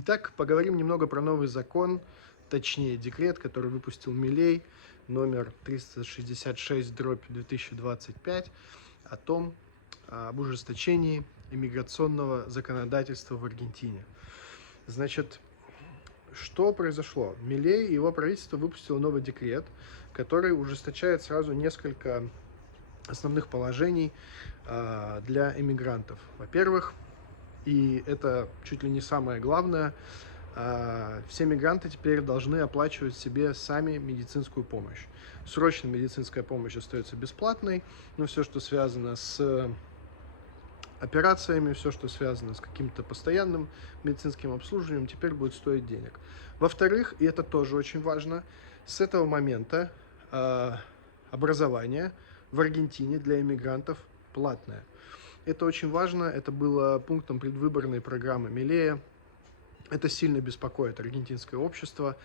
Итак, поговорим немного про новый закон, точнее декрет, который выпустил Милей, номер 366/2025, об ужесточении иммиграционного законодательства в Аргентине. Значит, что произошло? Милей и его правительство выпустило новый декрет, который ужесточает сразу несколько основных положений для иммигрантов. Во-первых, и это чуть ли не самое главное, все мигранты теперь должны оплачивать себе сами медицинскую помощь. Срочная медицинская помощь остается бесплатной, но все, что связано с операциями, все, что связано с каким-то постоянным медицинским обслуживанием, теперь будет стоить денег. Во-вторых, и это тоже очень важно, с этого момента образование в Аргентине для иммигрантов платное. Это очень важно, это было пунктом предвыборной программы Милея. Это сильно беспокоит аргентинское общество.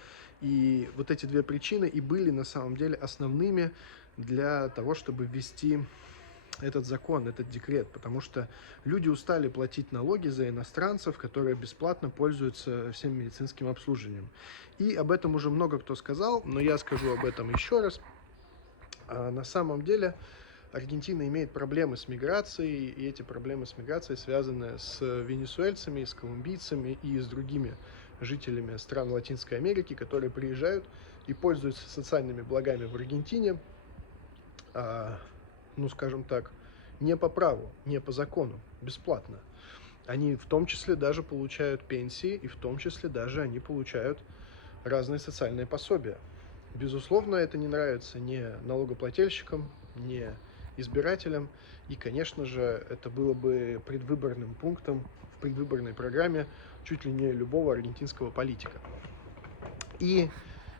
И вот эти две причины и были на самом деле основными для того, чтобы ввести этот закон, этот декрет, потому что люди устали платить налоги за иностранцев, которые бесплатно пользуются всем медицинским обслуживанием. И об этом уже много кто сказал, но я скажу об этом еще раз. На самом деле Аргентина имеет проблемы с миграцией, и эти проблемы с миграцией связаны с венесуэльцами, с колумбийцами и с другими жителями стран Латинской Америки, которые приезжают и пользуются социальными благами в Аргентине, скажем так, не по праву, не по закону, бесплатно. Они в том числе даже получают пенсии, и в том числе даже они получают разные социальные пособия. Безусловно, это не нравится ни налогоплательщикам, ни избирателям, и, конечно же, это было бы предвыборным пунктом в предвыборной программе чуть ли не любого аргентинского политика. И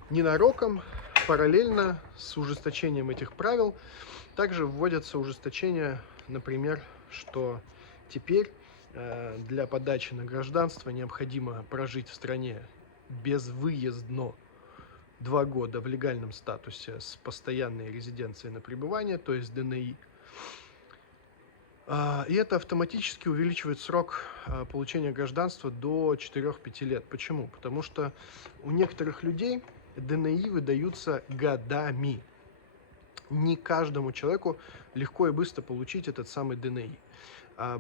ненароком, параллельно с ужесточением этих правил, также вводятся ужесточения, например, что теперь для подачи на гражданство необходимо прожить в стране безвыездно 2 года в легальном статусе с постоянной резиденцией на пребывание, то есть ДНИ. И это автоматически увеличивает срок получения гражданства до 4-5 лет. Почему? Потому что у некоторых людей ДНИ выдаются годами. Не каждому человеку легко и быстро получить этот самый ДНИ.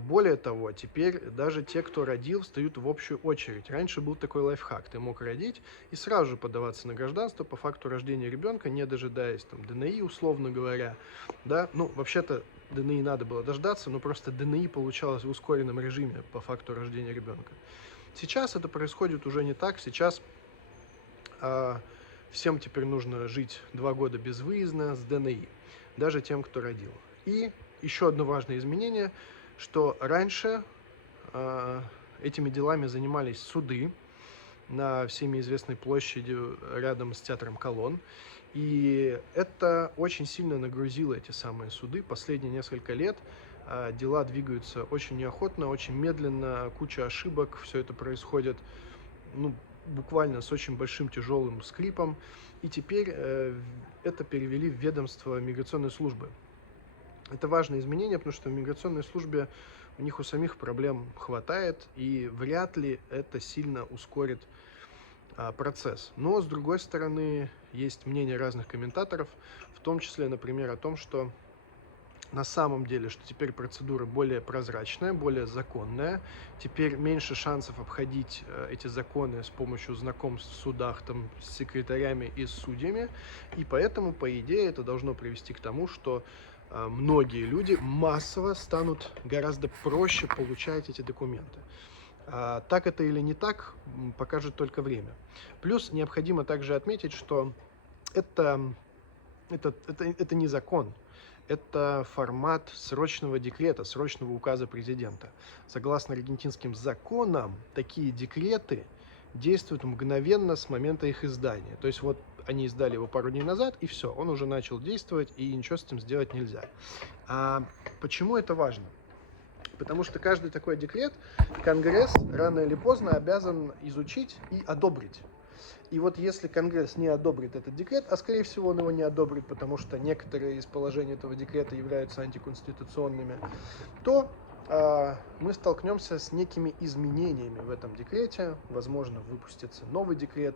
Более того, теперь даже те, кто родил, встают в общую очередь. Раньше был такой лайфхак. Ты мог родить и сразу же подаваться на гражданство по факту рождения ребенка, не дожидаясь ДНИ, условно говоря. Да? Вообще-то ДНИ надо было дождаться, но просто ДНИ получалось в ускоренном режиме по факту рождения ребенка. Сейчас это происходит уже не так. Сейчас всем теперь нужно жить 2 года безвыездно с ДНИ, даже тем, кто родил. И еще одно важное изменение, что раньше этими делами занимались суды на всеми известной площади рядом с театром Колонн. И это очень сильно нагрузило эти самые суды. Последние несколько лет дела двигаются очень неохотно, очень медленно, куча ошибок. Все это происходит буквально с очень большим тяжелым скрипом. И теперь это перевели в ведомство миграционной службы. Это важное изменение, потому что в миграционной службе у них у самих проблем хватает, и вряд ли это сильно ускорит процесс. Но, с другой стороны, есть мнение разных комментаторов, в том числе, например, о том, что на самом деле, что теперь процедура более прозрачная, более законная, теперь меньше шансов обходить эти законы с помощью знакомств в судах с секретарями и с судьями, и поэтому, по идее, это должно привести к тому, что многие люди массово станут гораздо проще получать эти документы. Так это или не так, покажет только время. Плюс необходимо также отметить, что это не закон, это формат срочного декрета, срочного указа президента. Согласно аргентинским законам, такие декреты действуют мгновенно с момента их издания. То есть они издали его пару дней назад, и все, он уже начал действовать, и ничего с этим сделать нельзя. Почему это важно? Потому что каждый такой декрет Конгресс рано или поздно обязан изучить и одобрить. И если Конгресс не одобрит этот декрет, а скорее всего он его не одобрит, потому что некоторые из положений этого декрета являются антиконституционными, то мы столкнемся с некими изменениями в этом декрете. Возможно, выпустится новый декрет,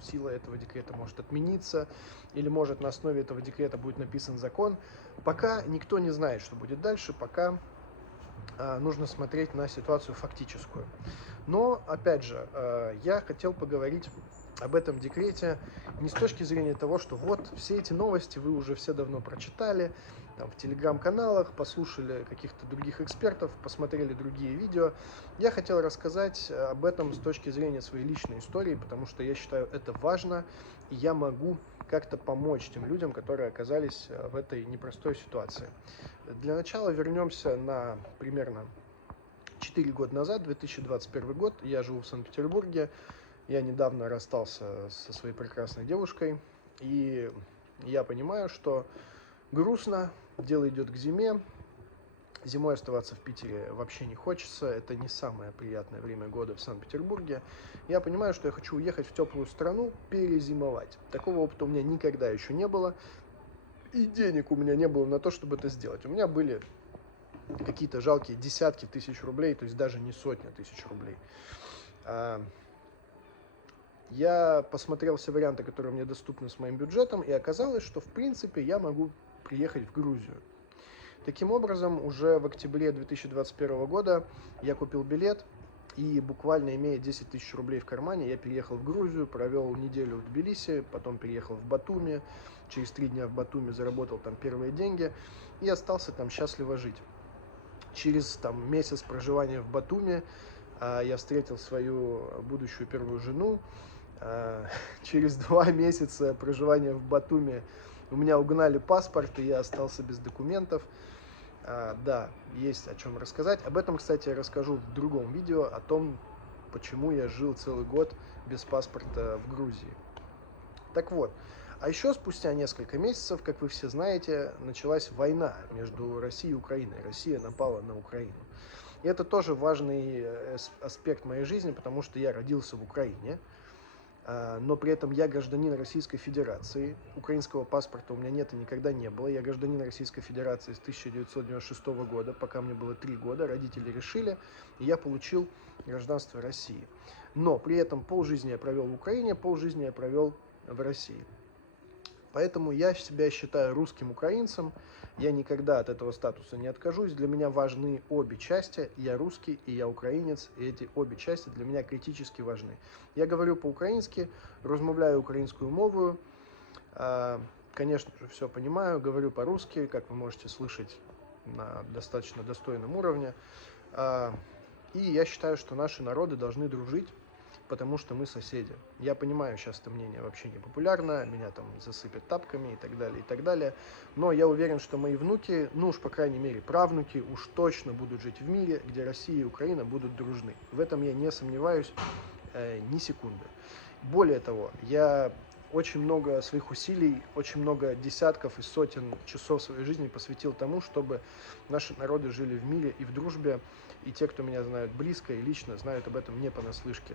сила этого декрета может отмениться, или может на основе этого декрета будет написан закон. Пока никто не знает, что будет дальше, пока нужно смотреть на ситуацию фактическую. Но, опять же, я хотел поговорить об этом декрете не с точки зрения того, что вот все эти новости вы уже все давно прочитали, там, в телеграм-каналах, послушали каких-то других экспертов, посмотрели другие видео. Я хотел рассказать об этом с точки зрения своей личной истории, потому что я считаю это важно, и я могу как-то помочь тем людям, которые оказались в этой непростой ситуации. Для начала вернемся на примерно 4 года назад, 2021 год. Я живу в Санкт-Петербурге. Я недавно расстался со своей прекрасной девушкой. И я понимаю, что грустно, дело идет к зиме. Зимой оставаться в Питере вообще не хочется. Это не самое приятное время года в Санкт-Петербурге. Я понимаю, что я хочу уехать в теплую страну, перезимовать. Такого опыта у меня никогда еще не было. И денег у меня не было на то, чтобы это сделать. У меня были какие-то жалкие десятки тысяч рублей, то есть даже не сотни тысяч рублей. Я посмотрел все варианты, которые мне доступны с моим бюджетом, и оказалось, что в принципе я могу приехать в Грузию. Таким образом, уже в октябре 2021 года я купил билет, и буквально имея 10 тысяч рублей в кармане, я переехал в Грузию, провел неделю в Тбилиси, потом переехал в Батуми, через 3 дня в Батуми заработал там первые деньги и остался там счастливо жить. Через месяц проживания в Батуми я встретил свою будущую первую жену. Через 2 месяца проживания в Батуми у меня угнали паспорт, и я остался без документов. Да, есть о чем рассказать. Об этом, кстати, я расскажу в другом видео, о том, почему я жил целый год без паспорта в Грузии. Так вот, а еще спустя несколько месяцев, как вы все знаете, началась война между Россией и Украиной. Россия напала на Украину. И это тоже важный аспект моей жизни, потому что я родился в Украине, но при этом я гражданин Российской Федерации. Украинского паспорта у меня нет и никогда не было. Я гражданин Российской Федерации с 1996 года, пока мне было 3 года. Родители решили, и я получил гражданство России. Но при этом полжизни я провел в Украине, полжизни я провел в России. Поэтому я себя считаю русским украинцем, я никогда от этого статуса не откажусь. Для меня важны обе части, я русский и я украинец, и эти обе части для меня критически важны. Я говорю по-украински, размовляю украинскую мову, конечно же, все понимаю, говорю по-русски, как вы можете слышать, на достаточно достойном уровне. И я считаю, что наши народы должны дружить, потому что мы соседи. Я понимаю, сейчас это мнение вообще не популярно, меня там засыпят тапками и так далее, но я уверен, что мои внуки, ну уж по крайней мере правнуки, уж точно будут жить в мире, где Россия и Украина будут дружны. В этом я не сомневаюсь ни секунды. Более того, я очень много своих усилий, очень много десятков и сотен часов своей жизни посвятил тому, чтобы наши народы жили в мире и в дружбе. И те, кто меня знают близко и лично, знают об этом не понаслышке.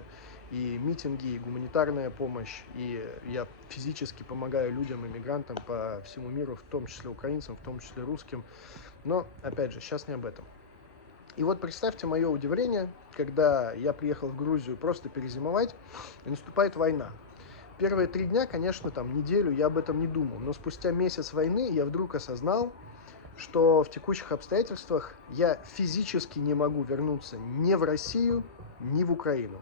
И митинги, и гуманитарная помощь, и я физически помогаю людям, иммигрантам по всему миру, в том числе украинцам, в том числе русским. Но, опять же, сейчас не об этом. И вот представьте мое удивление, когда я приехал в Грузию просто перезимовать, и наступает война. Первые 3 дня, конечно, там неделю я об этом не думал, но спустя месяц войны я вдруг осознал, что в текущих обстоятельствах я физически не могу вернуться ни в Россию, ни в Украину.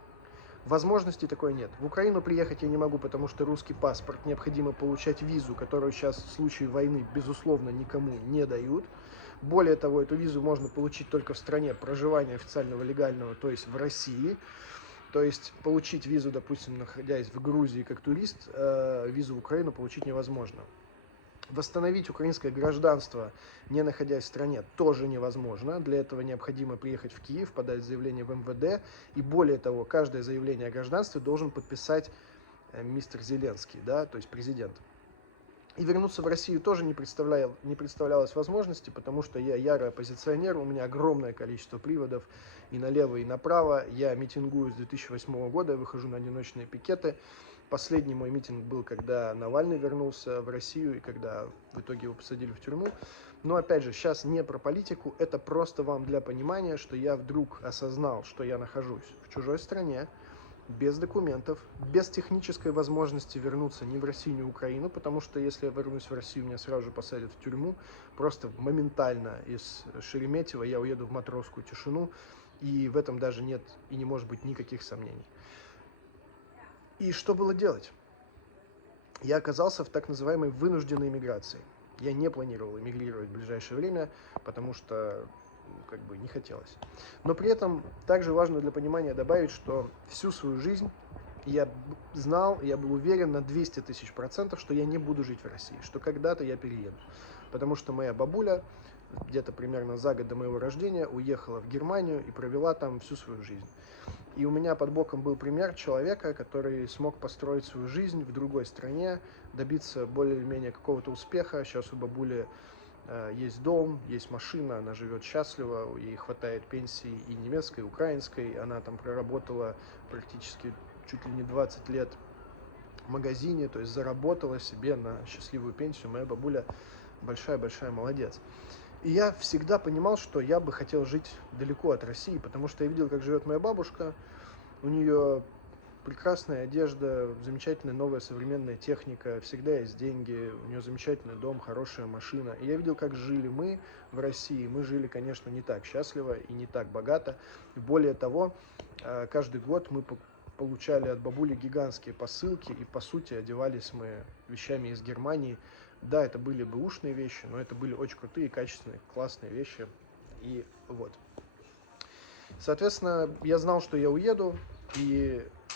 Возможности такой нет. В Украину приехать я не могу, потому что русский паспорт, необходимо получать визу, которую сейчас в случае войны, безусловно, никому не дают. Более того, эту визу можно получить только в стране проживания официального, легального, то есть в России. То есть получить визу, допустим, находясь в Грузии как турист, визу в Украину получить невозможно. Восстановить украинское гражданство, не находясь в стране, тоже невозможно. Для этого необходимо приехать в Киев, подать заявление в МВД. И более того, каждое заявление о гражданстве должен подписать мистер Зеленский, да, то есть президент. И вернуться в Россию тоже не представлялось возможности, потому что я ярый оппозиционер, у меня огромное количество приводов и налево, и направо. Я митингую с 2008 года, я выхожу на одиночные пикеты. Последний мой митинг был, когда Навальный вернулся в Россию и когда в итоге его посадили в тюрьму. Но опять же, сейчас не про политику, это просто вам для понимания, что я вдруг осознал, что я нахожусь в чужой стране, без документов, без технической возможности вернуться ни в Россию, ни в Украину, потому что если я вернусь в Россию, меня сразу же посадят в тюрьму, просто моментально из Шереметьево я уеду в матросскую тишину, и в этом даже нет и не может быть никаких сомнений. И что было делать? Я оказался в так называемой вынужденной миграции. Я не планировал эмигрировать в ближайшее время, потому что не хотелось. Но при этом также важно для понимания добавить, что всю свою жизнь я знал, я был уверен на 200 000%, что я не буду жить в России, что когда-то я перееду. Потому что моя бабуля где-то примерно за год до моего рождения уехала в Германию и провела там всю свою жизнь. И у меня под боком был пример человека, который смог построить свою жизнь в другой стране, добиться более-менее какого-то успеха. Сейчас у бабули есть дом, есть машина, она живет счастливо, ей хватает пенсии и немецкой, и украинской. Она там проработала практически чуть ли не 20 лет в магазине, то есть заработала себе на счастливую пенсию. Моя бабуля большая-большая молодец. И я всегда понимал, что я бы хотел жить далеко от России, потому что я видел, как живет моя бабушка. У нее прекрасная одежда, замечательная новая современная техника, всегда есть деньги, у нее замечательный дом, хорошая машина. И я видел, как жили мы в России. Мы жили, конечно, не так счастливо и не так богато. И более того, каждый год мы получали от бабули гигантские посылки, и, по сути, одевались мы вещами из Германии. Да, это были бэушные вещи, но это были очень крутые, качественные, классные вещи. И вот. Соответственно, я знал, что я уеду,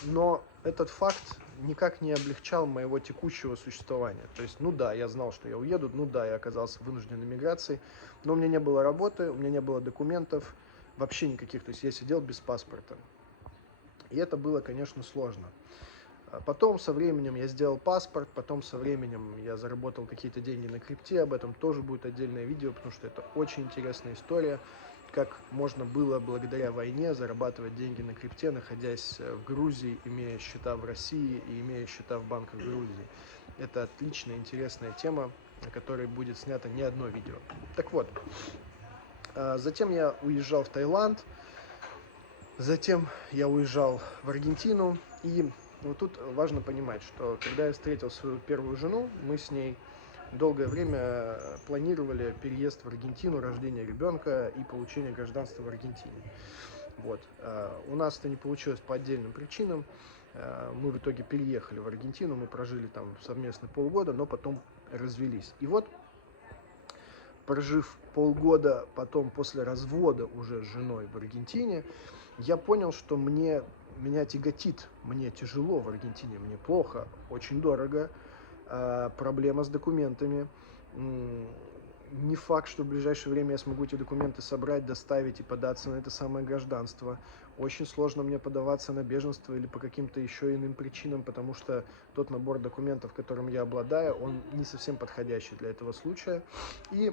но этот факт никак не облегчал моего текущего существования. То есть, я знал, что я уеду, я оказался в вынужденной миграции, но у меня не было работы, у меня не было документов, вообще никаких. То есть я сидел без паспорта. И это было, конечно, сложно. Потом со временем я сделал паспорт, потом со временем я заработал какие-то деньги на крипте, об этом тоже будет отдельное видео, потому что это очень интересная история, как можно было благодаря войне зарабатывать деньги на крипте, находясь в Грузии, имея счета в России и имея счета в банках Грузии. Это отличная, интересная тема, о которой будет снято не одно видео. Так вот, затем я уезжал в Таиланд, затем я уезжал в Аргентину, и вот тут важно понимать, что когда я встретил свою первую жену, мы с ней долгое время планировали переезд в Аргентину, рождение ребенка и получение гражданства в Аргентине. Вот. У нас это не получилось по отдельным причинам. Мы в итоге переехали в Аргентину, мы прожили там совместно полгода, но потом развелись. И вот, прожив полгода, потом после развода уже с женой в Аргентине, я понял, что меня тяготит, мне тяжело в Аргентине, мне плохо, очень дорого, проблема с документами. Не факт, что в ближайшее время я смогу эти документы собрать, доставить и податься на это самое гражданство. Очень сложно мне подаваться на беженство или по каким-то еще иным причинам, потому что тот набор документов, которым я обладаю, он не совсем подходящий для этого случая. И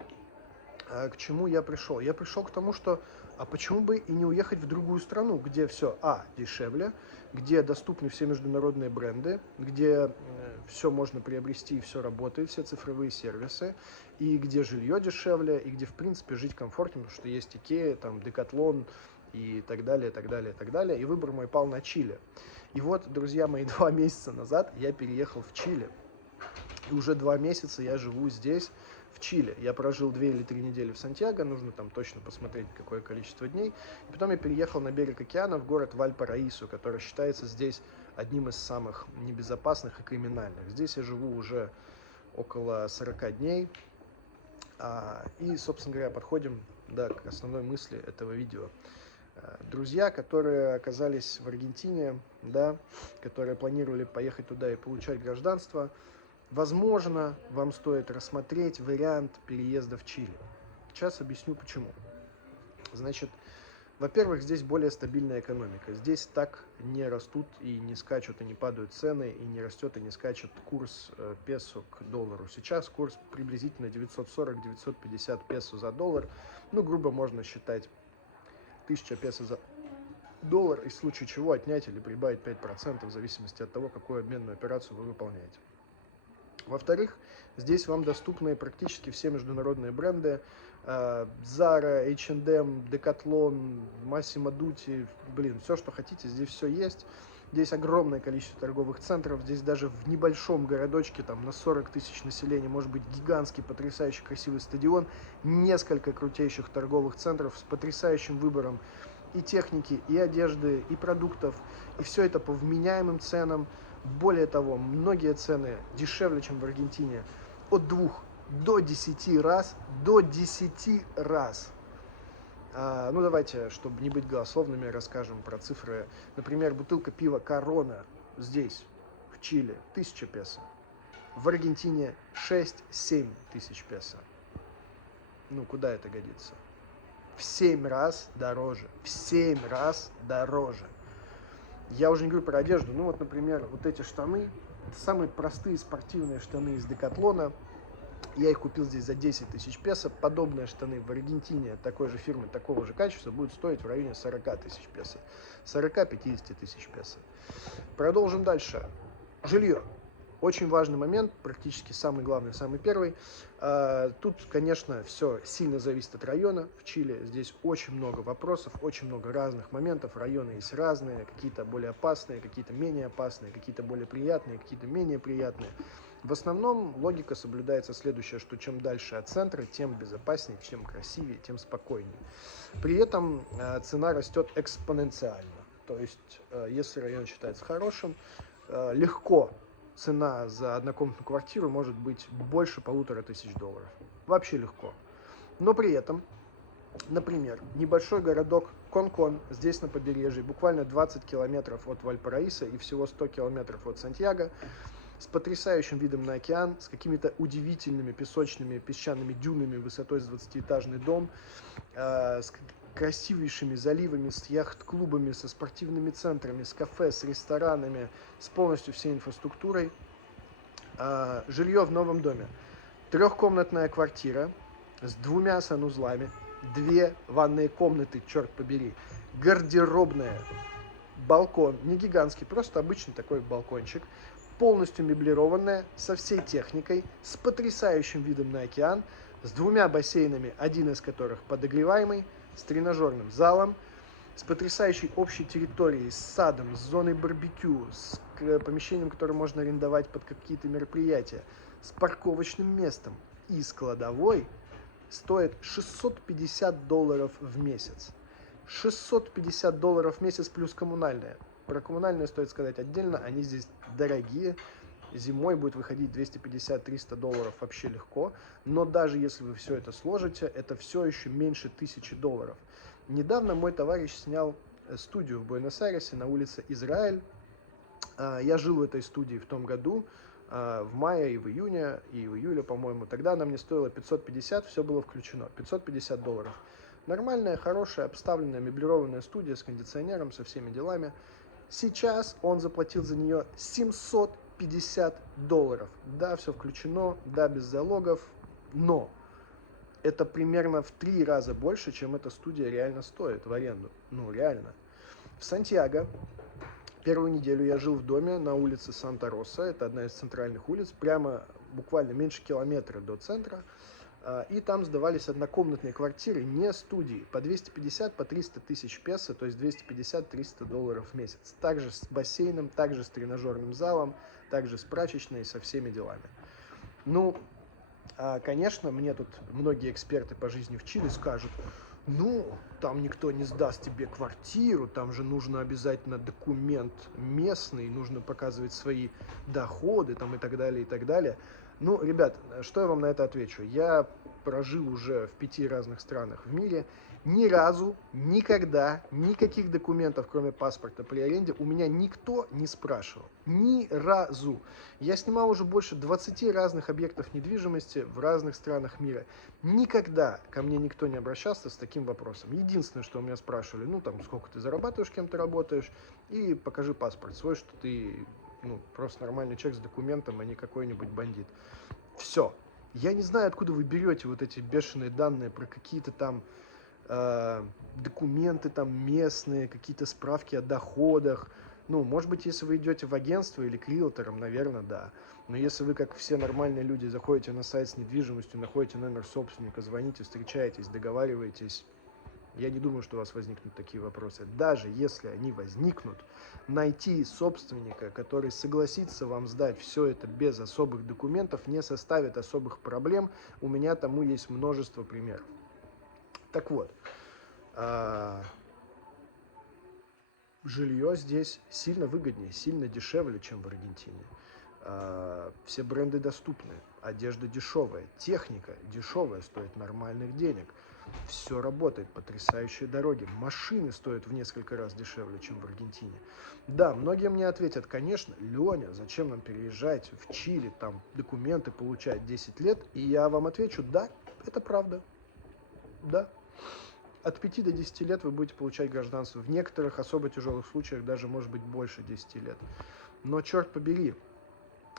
к чему я пришел? Я пришел к тому, что почему бы и не уехать в другую страну, где все, дешевле, где доступны все международные бренды, где все можно приобрести и все работает, все цифровые сервисы, и где жилье дешевле, и где, в принципе, жить комфортнее, потому что есть Икея, там, Декатлон и так далее, так далее, так далее. И выбор мой пал на Чили. И вот, друзья мои, 2 месяца назад я переехал в Чили. И уже 2 месяца я живу здесь, в Чили. Я прожил 2 или 3 недели в Сантьяго, нужно там точно посмотреть, какое количество дней. И потом я переехал на берег океана в город Вальпараису, который считается здесь одним из самых небезопасных и криминальных. Здесь я живу уже около 40 дней. И, собственно говоря, подходим к основной мысли этого видео. Друзья, которые оказались в Аргентине, которые планировали поехать туда и получать гражданство, возможно, вам стоит рассмотреть вариант переезда в Чили. Сейчас объясню почему. Значит, Во-первых, здесь более стабильная экономика. Здесь так не растут и не скачут, и не падают цены, и не растет, и не скачет курс песо к доллару. Сейчас курс приблизительно 940-950 песо за доллар. Ну, грубо можно считать 1000 песо за доллар, и в случае чего отнять или прибавить 5% в зависимости от того, какую обменную операцию вы выполняете. Во-вторых, здесь вам доступны практически все международные бренды. Zara, H&M, Decathlon, Massimo Dutti, все, что хотите, здесь все есть. Здесь огромное количество торговых центров. Здесь даже в небольшом городочке, там на 40 тысяч населения, может быть гигантский, потрясающий красивый стадион, несколько крутейших торговых центров с потрясающим выбором и техники, и одежды, и продуктов, и все это по вменяемым ценам. Более того, многие цены дешевле, чем в Аргентине, от 2 до 10 раз. Ну, давайте, чтобы не быть голословными, расскажем про цифры. Например, бутылка пива Корона здесь, в Чили, 1000 песо. В Аргентине 6-7 тысяч песо. Ну, куда это годится? В 7 раз дороже. В 7 раз дороже. Я уже не говорю про одежду. Ну, вот, например, вот эти штаны. Это самые простые спортивные штаны из Декатлона. Я их купил здесь за 10 тысяч песо. Подобные штаны в Аргентине такой же фирмы, такого же качества будут стоить в районе 40 тысяч песо. 40-50 тысяч песо. Продолжим дальше. Жилье. Очень важный момент, практически самый главный, самый первый. Тут, конечно, все сильно зависит от района. В Чили здесь очень много вопросов, очень много разных моментов. Районы есть разные, какие-то более опасные, какие-то менее опасные, какие-то более приятные, какие-то менее приятные. В основном логика соблюдается следующая, что чем дальше от центра, тем безопаснее, чем красивее, тем спокойнее. При этом цена растет экспоненциально. То есть, если район считается хорошим, легко цена за однокомнатную квартиру может быть больше $1500. Вообще легко. Но при этом, например, небольшой городок Конкон, здесь на побережье, буквально 20 километров от Вальпараисо и всего 100 километров от Сантьяго, с потрясающим видом на океан, с какими-то удивительными песочными песчаными дюнами высотой с 20-этажный дом, с красивейшими заливами, с яхт-клубами, со спортивными центрами, с кафе, с ресторанами, с полностью всей инфраструктурой. Жилье в новом доме. Трехкомнатная квартира с 2 санузлами, 2 ванные комнаты, черт побери, гардеробная, балкон, не гигантский, просто обычный такой балкончик, полностью меблированная, со всей техникой, с потрясающим видом на океан, с 2 бассейнами, один из которых подогреваемый, с тренажерным залом, с потрясающей общей территорией, с садом, с зоной барбекю, с помещением, которое можно арендовать под какие-то мероприятия, с парковочным местом и с кладовой, стоит $650 в месяц. $650 в месяц плюс коммунальное. Про коммунальные стоит сказать отдельно, они здесь дорогие. Зимой будет выходить $250-300 вообще легко, но даже если вы все это сложите, это все еще меньше $1000. Недавно мой товарищ снял студию в Буэнос-Айресе на улице Израиль. Я жил в этой студии в том году, в мае и в июне, и в июле, по-моему. Тогда она мне стоила 550, все было включено, $550. Нормальная, хорошая, обставленная, меблированная студия с кондиционером, со всеми делами. Сейчас он заплатил за нее $750. Да, все включено, да, без залогов, но это примерно в 3 раза больше, чем эта студия реально стоит в аренду. Ну, реально. В Сантьяго первую неделю я жил в доме на улице Санта-Роса, это одна из центральных улиц, прямо буквально меньше километра до центра. И там сдавались однокомнатные квартиры, не студии, по 250, по 300 тысяч песо, то есть $250-300 в месяц. Также с бассейном, также с тренажерным залом, также с прачечной, со всеми делами. Ну, конечно, мне тут многие эксперты по жизни в Чили скажут, ну, там никто не сдаст тебе квартиру, там же нужно обязательно документ местный, нужно показывать свои доходы там, и так далее, и так далее. Ну, ребят, что я вам на это отвечу? Я прожил уже в 5 разных странах в мире. Ни разу, никогда, никаких документов, кроме паспорта при аренде, у меня никто не спрашивал. Ни разу. Я снимал уже больше 20 разных объектов недвижимости в разных странах мира. Никогда ко мне никто не обращался с таким вопросом. Единственное, что у меня спрашивали, ну там, сколько ты зарабатываешь, кем ты работаешь, и покажи паспорт свой, что ты просто нормальный человек с документом, а не какой-нибудь бандит. Все. Я не знаю, откуда вы берете вот эти бешеные данные про какие-то там документы там местные, какие-то справки о доходах. Ну, может быть, если вы идете в агентство или к риэлторам, наверное, да. Но если вы, как все нормальные люди, заходите на сайт с недвижимостью, находите номер собственника, звоните, встречаетесь, договариваетесь, я не думаю, что у вас возникнут такие вопросы. Даже если они возникнут, найти собственника, который согласится вам сдать все это без особых документов, не составит особых проблем. У меня тому есть множество примеров. Так вот, жилье здесь сильно выгоднее, сильно дешевле, чем в Аргентине. Все бренды доступны, одежда дешевая, техника дешевая, стоит нормальных денег. Все работает, потрясающие дороги, машины стоят в несколько раз дешевле, чем в Аргентине. Да, многие мне ответят, конечно, Леня, зачем нам переезжать в Чили, там документы получать 10 лет, и я вам отвечу, да, это правда, да. От 5 до 10 лет вы будете получать гражданство. В некоторых особо тяжелых случаях даже может быть больше 10 лет. Но черт побери,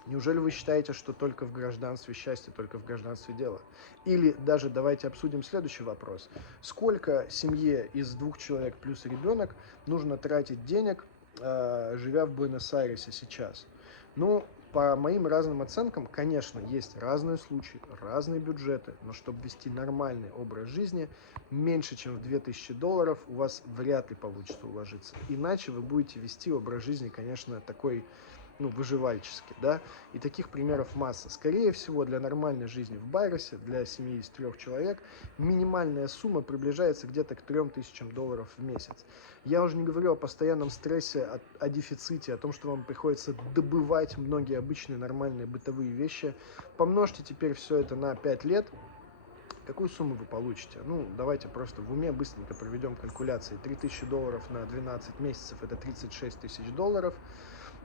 неужели вы считаете, что только в гражданстве счастье, только в гражданстве дело? Или даже давайте обсудим следующий вопрос. Сколько семье из 2 человек плюс ребенок нужно тратить денег, живя в Буэнос-Айресе сейчас? Ну, по моим разным оценкам, конечно, есть разные случаи, разные бюджеты, но чтобы вести нормальный образ жизни, меньше чем в $2000 у вас вряд ли получится уложиться. Иначе вы будете вести образ жизни, конечно, такой, выживальческий, да, и таких примеров масса. Скорее всего, для нормальной жизни в Байросе, для семьи из 3 человек, минимальная сумма приближается где-то к $3000 в месяц. Я уже не говорю о постоянном стрессе, о дефиците, о том, что вам приходится добывать многие обычные нормальные бытовые вещи. Помножьте теперь все это на 5 лет, какую сумму вы получите? Давайте просто в уме быстренько проведем калькуляции. $3000 на 12 месяцев – это $36 000.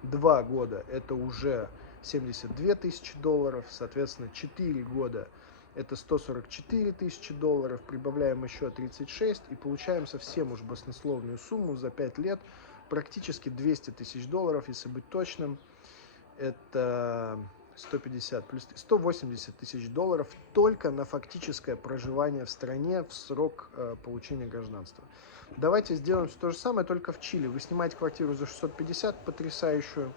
2 года – это уже $72 000. Соответственно, 4 года – это $144 000. Прибавляем еще 36 и получаем совсем уж баснословную сумму за 5 лет. Практически $200 000, если быть точным. Это 150 плюс $180 000 только на фактическое проживание в стране в срок получения гражданства. Давайте сделаем то же самое, только в Чили. Вы снимаете квартиру за 650, потрясающую.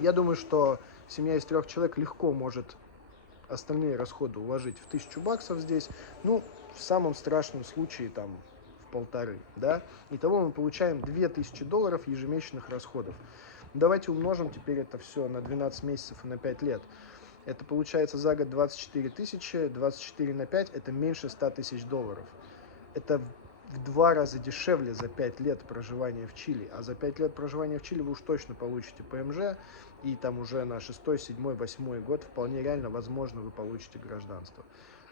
Я думаю, что семья из 3 человек легко может остальные расходы уложить в $1000 здесь. В самом страшном случае там в 1500, да. Итого мы получаем $2000 ежемесячных расходов. Давайте умножим теперь это все на 12 месяцев и на 5 лет. Это получается за год 24 000, 24 на 5 это меньше $100 000. Это в 2 раза дешевле за 5 лет проживания в Чили. А за 5 лет проживания в Чили вы уж точно получите ПМЖ, и там уже на 6-й, 7-й, 8-й год вполне реально возможно вы получите гражданство.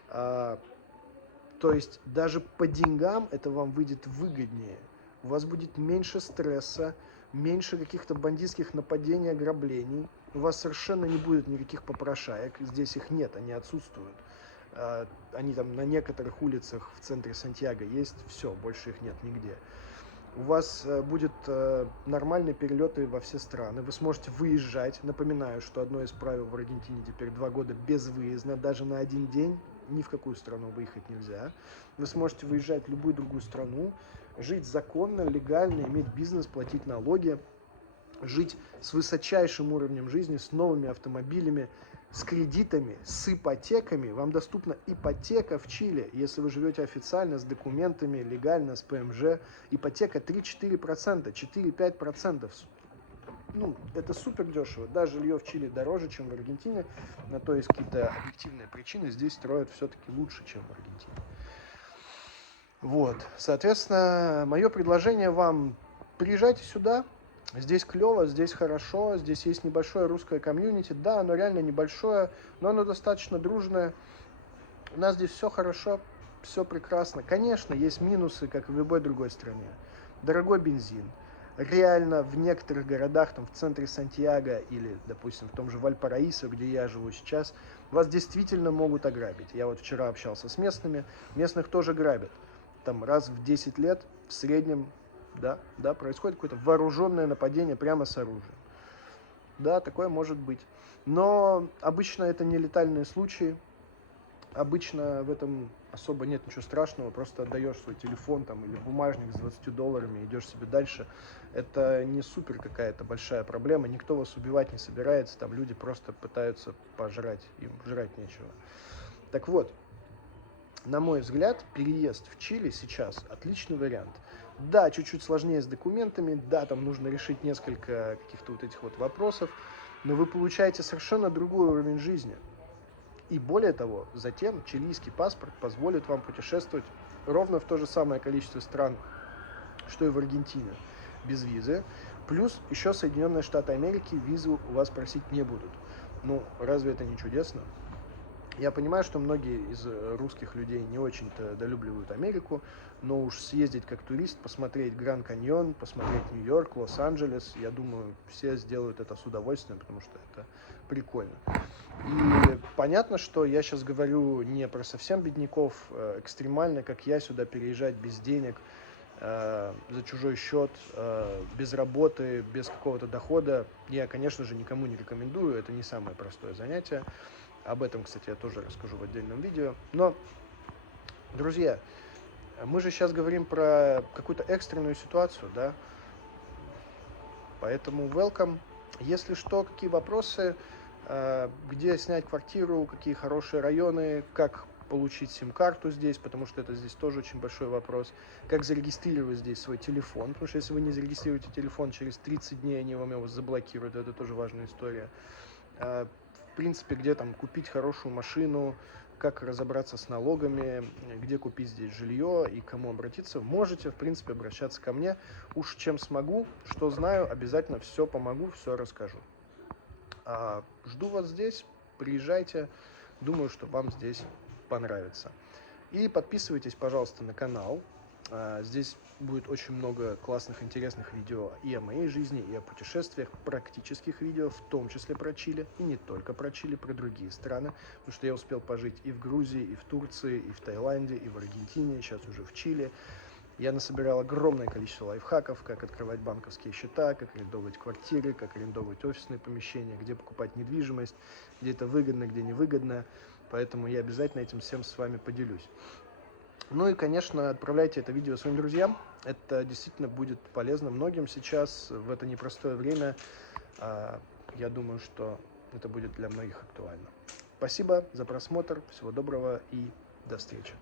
То есть даже по деньгам это вам выйдет выгоднее. У вас будет меньше стресса, меньше каких-то бандитских нападений, ограблений. У вас совершенно не будет никаких попрошаек. Здесь их нет, они отсутствуют. Они там на некоторых улицах в центре Сантьяго есть, все, больше их нет нигде. У вас будет нормальные перелеты во все страны, вы сможете выезжать. Напоминаю, что одно из правил в Аргентине теперь 2 года безвыездно, даже на 1 день ни в какую страну выехать нельзя. Вы сможете выезжать в любую другую страну, жить законно, легально, иметь бизнес, платить налоги, жить с высочайшим уровнем жизни, с новыми автомобилями, с кредитами, с ипотеками. Вам доступна ипотека в Чили, если вы живете официально, с документами, легально, с ПМЖ. Ипотека 3-4%, 4-5%. Это супер дешево. Да, жилье в Чили дороже, чем в Аргентине. На то есть какие-то объективные причины. Здесь строят все-таки лучше, чем в Аргентине. Вот. Соответственно, мое предложение вам: приезжайте сюда. Здесь клево, здесь хорошо, здесь есть небольшое русское комьюнити. Да, оно реально небольшое, но оно достаточно дружное. У нас здесь все хорошо, все прекрасно. Конечно, есть минусы, как и в любой другой стране. Дорогой бензин. Реально в некоторых городах, там в центре Сантьяго или, допустим, в том же Вальпараисо, где я живу сейчас, вас действительно могут ограбить. Я вот вчера общался с местными, местных тоже грабят. Там раз в 10 лет в среднем, да, происходит какое-то вооруженное нападение прямо с оружием. Да, такое может быть. Но обычно это не летальные случаи. Обычно в этом особо нет ничего страшного, просто отдаешь свой телефон там, или бумажник с $20, идешь себе дальше. Это не супер какая-то большая проблема, никто вас убивать не собирается, там люди просто пытаются пожрать, им жрать нечего. Так вот, на мой взгляд, переезд в Чили сейчас отличный вариант. Да, чуть-чуть сложнее с документами, да, там нужно решить несколько каких-то вот этих вот вопросов, но вы получаете совершенно другой уровень жизни. И более того, затем чилийский паспорт позволит вам путешествовать ровно в то же самое количество стран, что и в Аргентине, без визы. Плюс еще Соединенные Штаты Америки визу у вас просить не будут. Ну, разве это не чудесно? Я понимаю, что многие из русских людей не очень-то недолюбливают Америку, но уж съездить как турист, посмотреть Гранд Каньон, посмотреть Нью-Йорк, Лос-Анджелес, я думаю, все сделают это с удовольствием, потому что это прикольно. И понятно, что я сейчас говорю не про совсем бедняков, экстремально, как я, сюда переезжать без денег, за чужой счет, без работы, без какого-то дохода. Я, конечно же, никому не рекомендую, это не самое простое занятие. Об этом, кстати, я тоже расскажу в отдельном видео. Но, друзья, мы же сейчас говорим про какую-то экстренную ситуацию, да? Поэтому welcome. Если что, какие вопросы, где снять квартиру, какие хорошие районы, как получить сим-карту здесь, потому что это здесь тоже очень большой вопрос. Как зарегистрировать здесь свой телефон, потому что если вы не зарегистрируете телефон, через 30 дней они вам его заблокируют, это тоже важная история. В принципе, где там купить хорошую машину, как разобраться с налогами, где купить здесь жилье и к кому обратиться, можете, в принципе, обращаться ко мне. Уж чем смогу, что знаю, обязательно все помогу, все расскажу. Жду вас здесь, приезжайте, думаю, что вам здесь понравится. И подписывайтесь, пожалуйста, на канал. Здесь будет очень много классных, интересных видео и о моей жизни, и о путешествиях, практических видео, в том числе про Чили, и не только про Чили, про другие страны, потому что я успел пожить и в Грузии, и в Турции, и в Таиланде, и в Аргентине, сейчас уже в Чили. Я насобирал огромное количество лайфхаков, как открывать банковские счета, как арендовать квартиры, как арендовать офисные помещения, где покупать недвижимость, где это выгодно, где невыгодно. Поэтому я обязательно этим всем с вами поделюсь. Ну и, конечно, отправляйте это видео своим друзьям. Это действительно будет полезно многим сейчас, в это непростое время. Я думаю, что это будет для многих актуально. Спасибо за просмотр, всего доброго и до встречи.